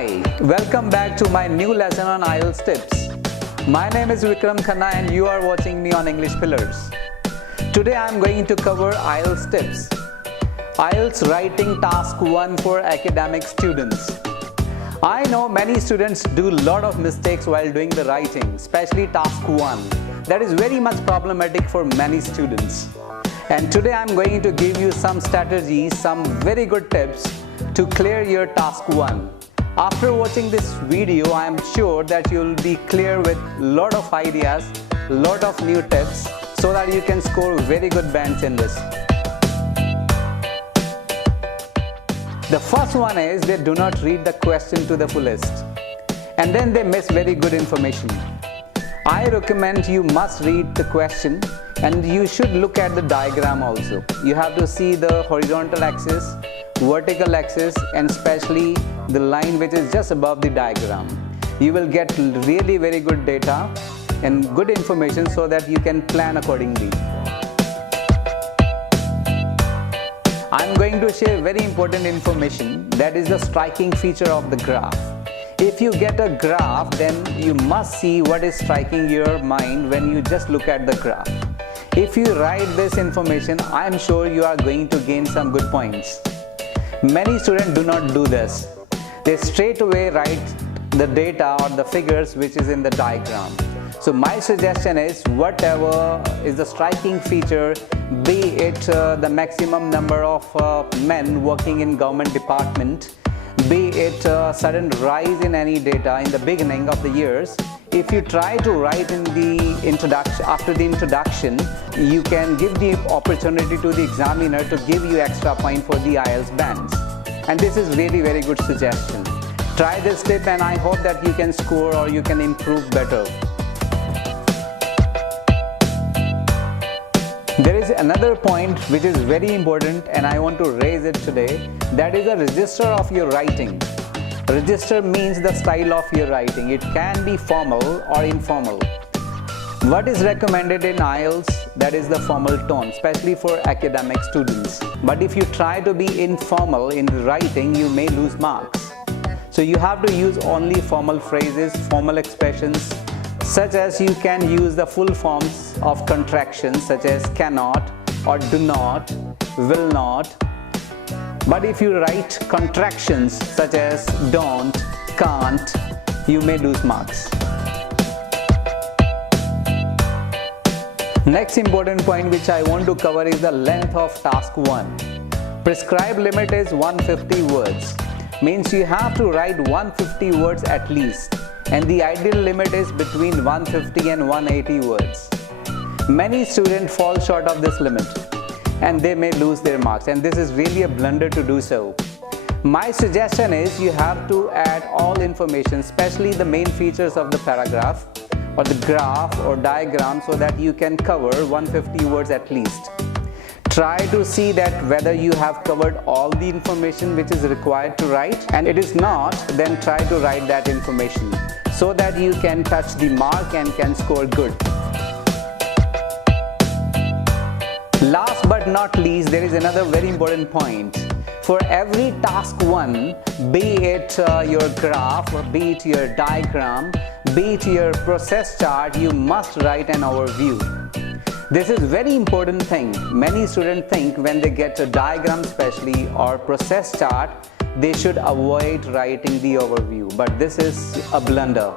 Hi, welcome back to my new lesson on IELTS tips. My name is Vikram Khanna and you are watching me on English Pillars. Today I am going to cover IELTS tips. IELTS Writing Task 1 for academic students. I know many students do a lot of mistakes while doing the writing, especially Task 1. That is very much problematic for many students. And today I am going to give you some strategies, some very good tips to clear your Task 1. After watching this video, I am sure that you will be clear with lot of ideas, lot of new tips so that you can score very good bands in this. The first one is they do not read the question to the fullest and then they miss very good information. I recommend you must read the question and you should look at the diagram also. You have to see the horizontal axis, vertical axis, and especially the line which is just above the diagram. You will get really very good data and good information so that you can plan accordingly. I am going to share very important information, that is the striking feature of the graph. If you get a graph, then you must see what is striking your mind when you just look at the graph. If you write this information, I am sure you are going to gain some good points. Many students do not do this. They straight away write the data or the figures which is in the diagram. So my suggestion is whatever is the striking feature, be it the maximum number of men working in government department, be it a sudden rise in any data in the beginning of the years, if you try to write in the introduction, after the introduction, you can give the opportunity to the examiner to give you extra point for the IELTS bands. And this is really very good suggestion. Try this tip and I hope that you can score or you can improve better. There is another point which is very important and I want to raise it today. That is a register of your writing. Register means the style of your writing. It can be formal or informal. What is recommended in IELTS, that is the formal tone, especially for academic students. But if you try to be informal in writing, you may lose marks. So you have to use only formal phrases, formal expressions, such as you can use the full forms of contractions such as cannot or do not, will not. But if you write contractions such as don't, can't, you may lose marks. Next important point which I want to cover is the length of task 1. Prescribed limit is 150 words. Means you have to write 150 words at least. And the ideal limit is between 150 and 180 words. Many students fall short of this limit and they may lose their marks, and this is really a blunder to do so. My suggestion is you have to add all information, especially the main features of the paragraph or the graph or diagram, so that you can cover 150 words at least. Try to see that whether you have covered all the information which is required to write, and it is not, then try to write that information so that you can touch the mark and can score good. Last but not least, there is another very important point. For every task 1, be it your graph or be it your diagram, be it your process chart, you must write an overview. This is very important thing. Many students think when they get a diagram especially or process chart, they should avoid writing the overview. But this is a blunder.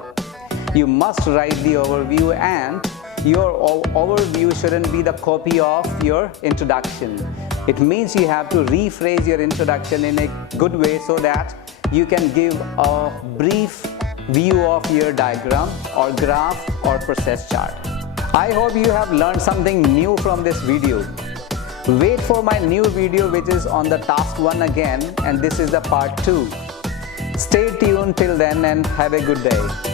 You must write the overview, and your overview shouldn't be the copy of your introduction. It means you have to rephrase your introduction in a good way so that you can give a brief view of your diagram or graph or process chart. I hope you have learned something new from this video. Wait for my new video which is on the task 1 again, and this is the part 2. Stay tuned till then and have a good day.